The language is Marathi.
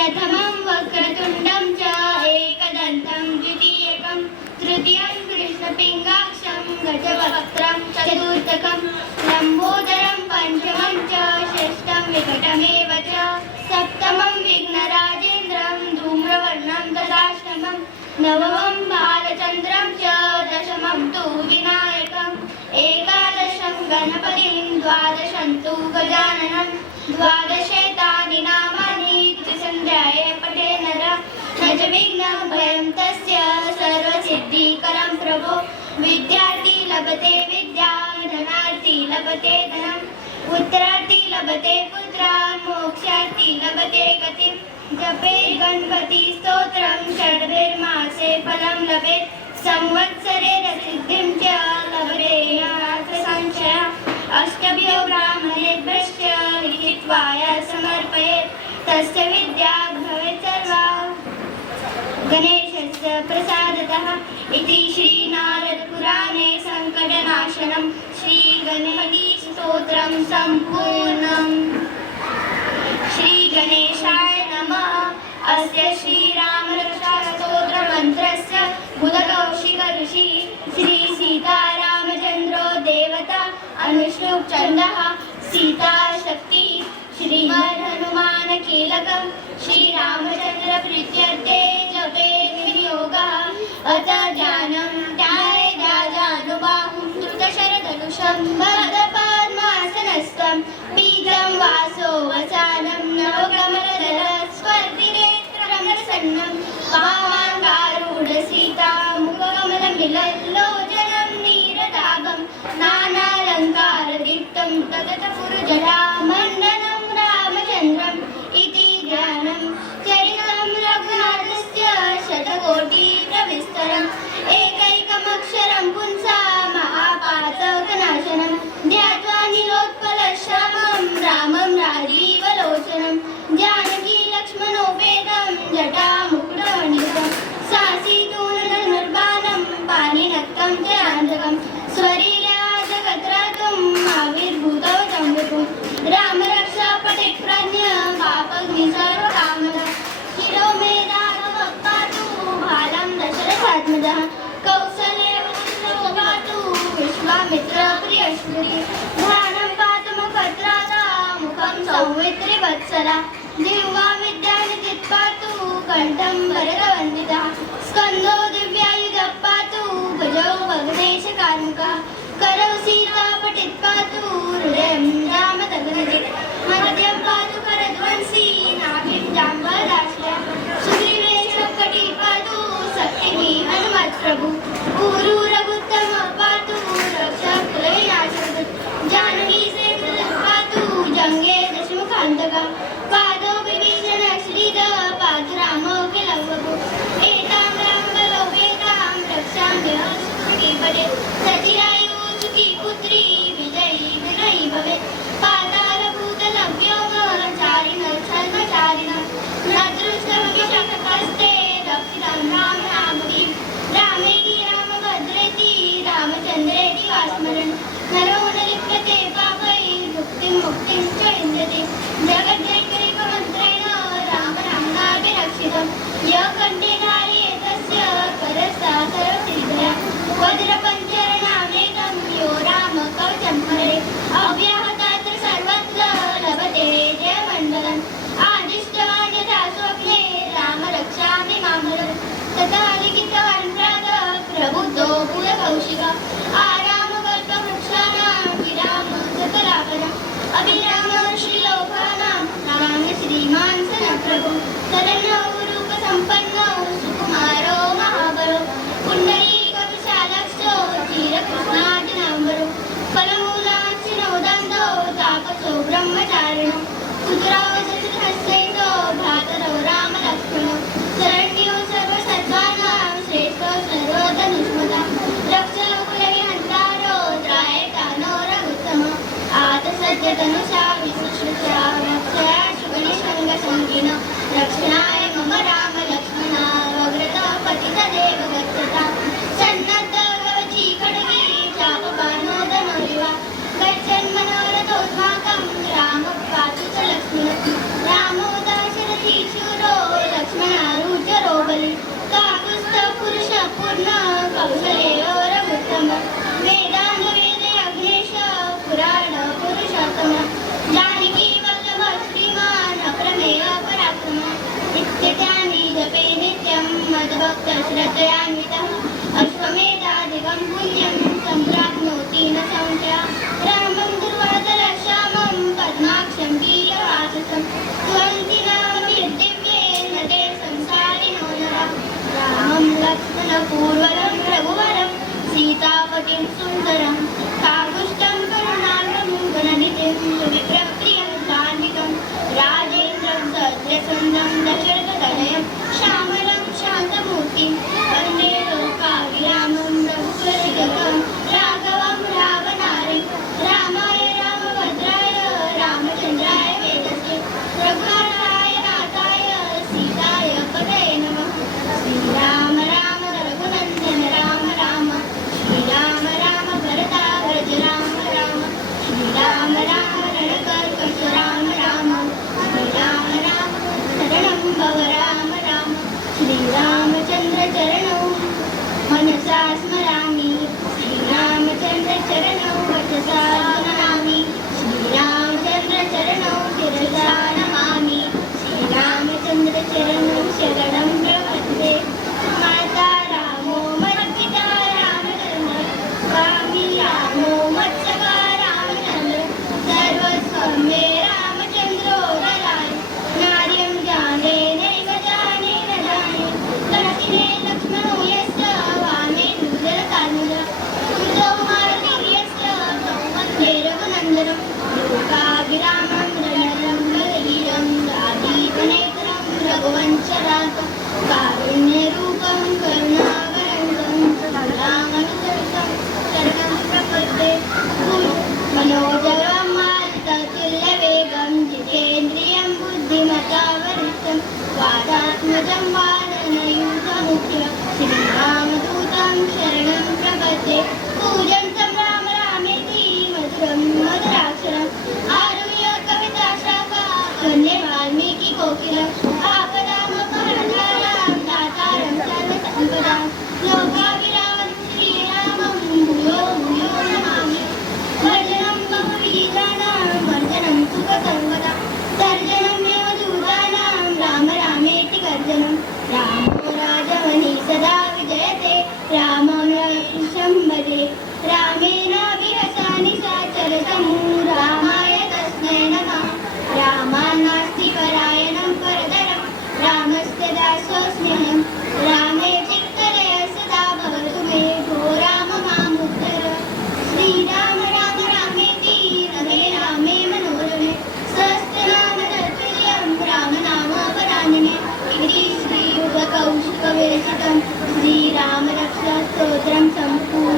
प्रथमं वक्रतुण्डं च एकदन्तं द्वितीयकं तृतीयं कृष्णपिङ्गाक्षं गजवक्त्रं चतुर्थकं लम्बोदरं पञ्चमं च षष्ठं विकटमेव च सप्तमं विघ्नराजेन्द्रं धूम्रवर्णं तदाष्टमं नवमं बालचन्द्रं च दशमं तु विनायकम् एकादशं गणपतिं द्वादशं तु गजाननं द्वादशेतानि नामानि त्रिसन्ध्याये पठे नर न च विघ्नं भयं तस्य सर्वसिद्धिकरं प्रभो विद्यार्थी लभते विद्या धनार्थी लभते धनम् उत्तरार्थी लभते पुत्रान् मोक्षार्थी लभते गतिं जपेत् गणपति स्तोत्रं षड्भिर्मासे फलं लभेत् संवत्सरे सिद्धिं च लभते नात्र संशयः अष्टभ्यो ब्राह्मणेभ्यश्च लिखित्वा समर्पयेत् तस्य विद्या भवेत् सर्वा गणेशस्य प्रसादतः इति श्रीनारदपुराणे सङ्कटनाशनं श्रीगणपतिस्तोत्रं सम्पूर्णम्। श्रीगणेशाय नमः। अस्य श्रीरामरक्षास्तोत्रमन्त्रस्य बुधकौशिक ऋषि श्री सीतारामचन्द्रो देवता अनुश्लोक छन्दः सीता शक्ति श्रीमद्हनुमान कीलकं श्रीरामचन्द्र प्रीत्यर्थे जपे विनियोगः अथ ध्यानं ध्यायेदाजानुबाहुं धृतशरधनुषं भगपद्मासनस्थं पीतं वासो वसानं नवकमलदलस्पर्धिनेत्रं प्रसन्नं वामाङ्गारूढसीता मुखकमलमिलल्लोचनं नीरदाभं नानालङ्कारदीप्तं तततपुरजटामण्डनं रामचन्द्रम् इति ध्यानं चरितं रघुनाथस्य शतकोटिप्रविस्तरम् एकैकमक्षरं पुंसा महापातकनाशनं ध्यात्वा नीलोत्पलश्यामं रामं राजीवलोचनं जानकी लक्ष्मणोपेतं जटामुकुटमण्डितं सासीतूणधनुर्बाणं पाणिनक्तं च रान्धकं स्वरीराजगत्रातुं आविर्भूतौ जम्बुतुं रामरक्षा पठेत्प्राज्ञ पापग्नि सर्वकामदः शिरो मे राघवपातु भालं दशरथात्मजः कौसल्यपुत्रो पातु विश्वामित्रप्रियश्री ध्यानं पातु मुखत्राता मुखं सौमित्रिवत्सला जिह्वा विद्यानिधिः पातु कण्ठं वरदवन्दितः स्कन्दो दिव्यायुधः पातु भुजौ भग्नेशकार्मुकः करौ सीता पठित पातु हृदयं रामदग्नजित् मध्यं पातु करध्वंसी नाभिं जाम्बदाश्रय सुग्रीवेशं कटी पातु शक्तिः हनुमत्प्रभु ऊरू रघुत्तम पातु रक्षकुलविनाशकृत् जानकी सेवितः पातु जङ्गे दशमुखान्तकः पादौ विभीषण श्रीधः पातु रामो किलवतु एतां रामबलोपेतां रक्षाम्यः सुकृती पठेत् सचिरायु सुखी पुत्री विजयी विनयी भवेत् पातालभूतलव्योमचारिणः छद्मचारिणः नदृष्टमपि शतकस्ते रक्षितं राम रामदीं रामेति रामभद्रेति रामचन्द्रेति वा स्मरन् नरो न लिप्यते पापैः मुक्तिं मुक्तिं च विन्दति जगज्जैकैकमन्त्रेण रामनाम्नाभिरक्षितं यः कण्ठे धारयेत् तस्य करस्था सर्वसिद्धयः वज्रपञ्चरणामेकं यो राम कवचं हरेत् अव्याहतात्र सर्वत्र लभते जयमण्डलम् आदिष्टवान् यथा स्वप्ने राम रक्षामि मामरम् तथा लिखितवान् प्रातः प्रबुद्धो बुधकौशिकः आरामकल्पवृक्षाणां विराम सकलापदम् अभिराम श्रीलोकानां राम श्रीमान् सनप्रभु शरणौ रूपसम्पन्नौ सुकुमारो महाबलो पुण्डरीकविशालक्षो चिरकृष्णार्जुनाम्बरो फलमूलार्चिनोदन्तो तापसो ब्रह्मचारिणो पुत्रावसहस्रैतो भ्रातरौ रामलक्ष्मणो शरण्यो सर्वसद्भानां श्रेष्ठो सर्वधनुष्मतः रक्षो कुलविहन्तारो त्रायकानो रघुत्तमः आतसज्जतनुषा विशुश्रुषा रक्षया शुभनिषङ्गसङ्गिन रक्षणाय मम राम लक्ष्मणा वग्रतः पतितदेव गच्छता सन्नद्धवची खड्गी चापबाणो धनुरिवा गच्छन्मनोरथोऽस्माकं रामः पातु च लक्ष्मणः रामो दाशरथी शूरो संशयान्वितः अश्वमेधाधिकं पुण्यं सम्प्राप्नोति न संशयः रामं दुर्वासरक्षामं पद्माक्षं वीरवाससं स्वन्तिनामभिर्दिव्येन ते संसारिणो नरः रामं लक्ष्मणपूर्वरं रघुवरं सीतापतिं सुन्दरं काकुष्ठं करुणाकरं गुणनिधिं सुविप्रप्रियं धार्मिकं राजेन्द्रं सत्यसन्धं दशरथतनयं श्यामलं शान्तमूर्तिं वन्दे लोकाभिरामं रघुकुलतिलकं राघवं रावणारिं रामाय रामभद्राय रामचन्द्राय वेदसे रघुनाथाय नाथाय सीताय पतये नमः श्रीराम राम रघुनन्दन राम राम श्रीराम राम भरताग्रज राम राम श्रीराम राम रणकर्कश राम राम श्रीराम राम शरणं भव राम राम श्रीरामचन्द्र चरणौ मनसा स्मरामि श्रीरामचन्द्र चरणौ वचसा नमामि श्रीरामचन्द्र चरणौ शिरसा नमामि श्रीरामचन्द्र चरणौ शरणं प्रपद्ये माता रामो मत्पिता रामचन्द्र स्वामी रामो मत्सखा रामचन्द्र सर्वस्वं मे रामचन्द्रो ददाति नार्यं जाने नैव जाने न जाने दक्षिणे लक्ष्मणो यस्य वामे दुर्जनकार्मुकः कुतो मारुतिर्यस्य तं वन्दे रघुनन्दनं लोकाभिरामं रणरङ्गधीरं राजीवनेत्रं रघुवंशरातं कारुण्यरूपं करुणावरन्दं रामनुसरितं शरणं प्रपद्ये मनोजवं मारुततुल्यवेगं जितेन्द्रियं बुद्धिमतावरिष्ठं वातात्मजं वानरयूथमुख्यं श्रीरामदूतं शरणं प्रपद्ये पूजन्तं राम रामेति मधुरं मधुराक्षरम् आरुह्य कविताशाखा वन्दे वाल्मीकिकोकिलम् आपदामपहर्तारं दातारं सर्वसम्पदां लोकाभिरामं श्रीरामं भूयो भूयो नमामि वर्जनं बहुविधीनां वर्जनं सुखसर्वदा सर्जनं देवदूतानां राम रामेति गर्जनं रामो राजवनि सदा विजयते रामं रक्षं भजे रामेणाभिरसानि सचरतमु रामाय तस्मै नमः रामान्नास्ति परायणं परतरं रामस्य दासोऽस्म्यहं रामे चित्तलय सदा भवतु मे भो राम मामुद्धर श्रीराम राम रामेति रमे रामे मनोरमे सहस्रनामतुल्यं रामनामावरानने इति श्रीयुगकौशिकविरचितं श्रीरामरक्षास्तोत्रं सम्पूर्णम्